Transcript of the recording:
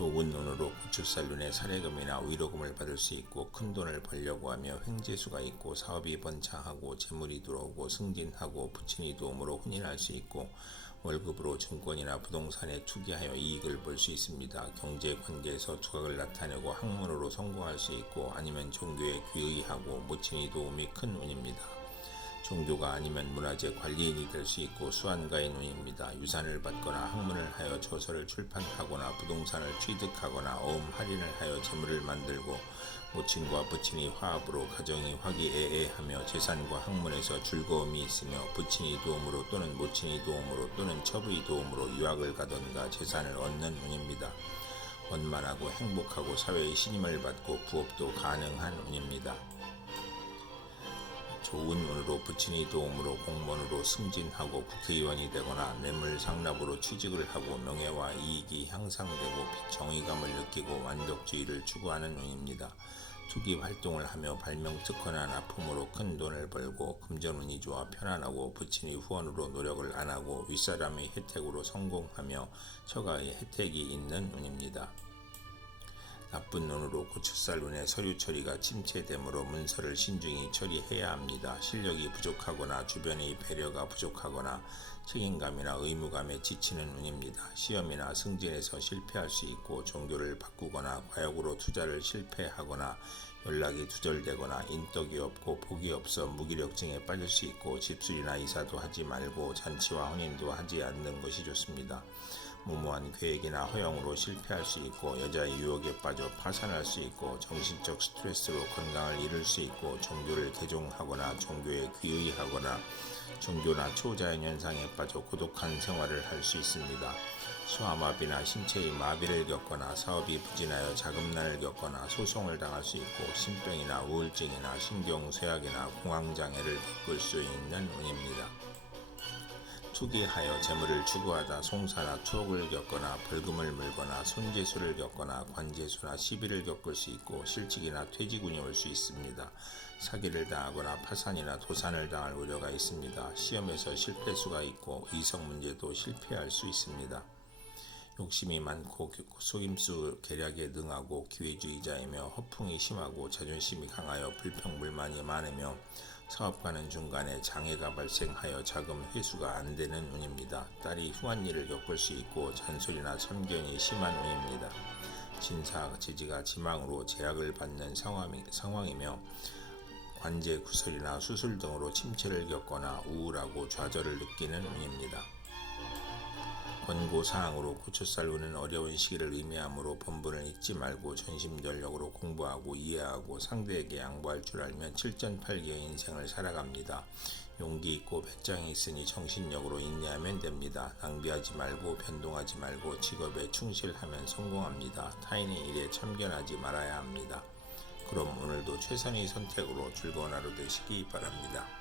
좋은 눈으로 고추살눈에 사례금이나 위로금을 받을 수 있고 큰 돈을 벌려고 하며 횡재수가 있고 사업이 번창하고 재물이 들어오고 승진하고 부친이 도움으로 혼인할 수 있고 월급으로 증권이나 부동산에 투기하여 이익을 볼 수 있습니다. 경제 관계에서 두각을 나타내고 학문으로 성공할 수 있고 아니면 종교에 귀의하고 모친이 도움이 큰 운입니다. 종교가 아니면 문화재 관리인이 될 수 있고 수완가의 운입니다. 유산을 받거나 학문을 하여 저서를 출판하거나 부동산을 취득하거나 어음 할인을 하여 재물을 만들고 모친과 부친이 화합으로 가정이 화기애애하며 재산과 학문에서 즐거움이 있으며 부친이 도움으로 또는 모친이 도움으로 또는 처부의 도움으로 유학을 가던가 재산을 얻는 운입니다. 원만하고 행복하고 사회의 신임을 받고 부업도 가능한 운입니다. 좋은 운으로 부친이 도움으로 공무원으로 승진하고 국회의원이 되거나 뇌물 상납으로 취직을 하고 명예와 이익이 향상되고 정의감을 느끼고 완벽주의를 추구하는 운입니다. 투기 활동을 하며 발명 특허나 납품으로 큰 돈을 벌고 금전운이 좋아 편안하고 부친이 후원으로 노력을 안 하고 윗사람의 혜택으로 성공하며 처가의 혜택이 있는 운입니다. 나쁜 눈으로 고추살 눈에 서류 처리가 침체되므로 문서를 신중히 처리해야 합니다. 실력이 부족하거나 주변의 배려가 부족하거나 책임감이나 의무감에 지치는 운입니다. 시험이나 승진에서 실패할 수 있고 종교를 바꾸거나 과욕으로 투자를 실패하거나 연락이 두절되거나 인덕이 없고 복이 없어 무기력증에 빠질 수 있고 집수리나 이사도 하지 말고 잔치와 혼인도 하지 않는 것이 좋습니다. 무모한 계획이나 허영으로 실패할 수 있고 여자의 유혹에 빠져 파산할 수 있고 정신적 스트레스로 건강을 잃을 수 있고 종교를 개종하거나 종교에 귀의하거나 종교나 초자연 현상에 빠져 고독한 생활을 할 수 있습니다. 수화마비나 신체의 마비를 겪거나 사업이 부진하여 자금난을 겪거나 소송을 당할 수 있고 신병이나 우울증이나 신경쇠약이나 공황장애를 겪을 수 있는 운입니다. 투기하여 재물을 추구하다 송사나 투옥을 겪거나 벌금을 물거나 손재수를 겪거나 관재수나 시비를 겪을 수 있고 실직이나 퇴직운이 올 수 있습니다. 사기를 당하거나 파산이나 도산을 당할 우려가 있습니다. 시험에서 실패수가 있고 이성 문제도 실패할 수 있습니다. 욕심이 많고 속임수 계략에 능하고 기회주의자이며 허풍이 심하고 자존심이 강하여 불평불만이 많으며 사업하는 중간에 장애가 발생하여 자금 회수가 안 되는 운입니다. 딸이 후한 일을 겪을 수 있고 잔소리나 참견이 심한 운입니다. 진사 지지가 지망으로 제약을 받는 상황이, 상황이며 관제 구설이나 수술 등으로 침체를 겪거나 우울하고 좌절을 느끼는 운입니다. 권고 사항으로 고추살 우는 어려운 시기를 의미하므로 본분을 잊지 말고 전심전력으로 공부하고 이해하고 상대에게 양보할 줄 알면 7전8개의 인생을 살아갑니다. 용기 있고 배짱이 있으니 정신력으로 인내하면 됩니다. 낭비하지 말고 변동하지 말고 직업에 충실하면 성공합니다. 타인의 일에 참견하지 말아야 합니다. 그럼 오늘도 최선의 선택으로 즐거운 하루 되시기 바랍니다.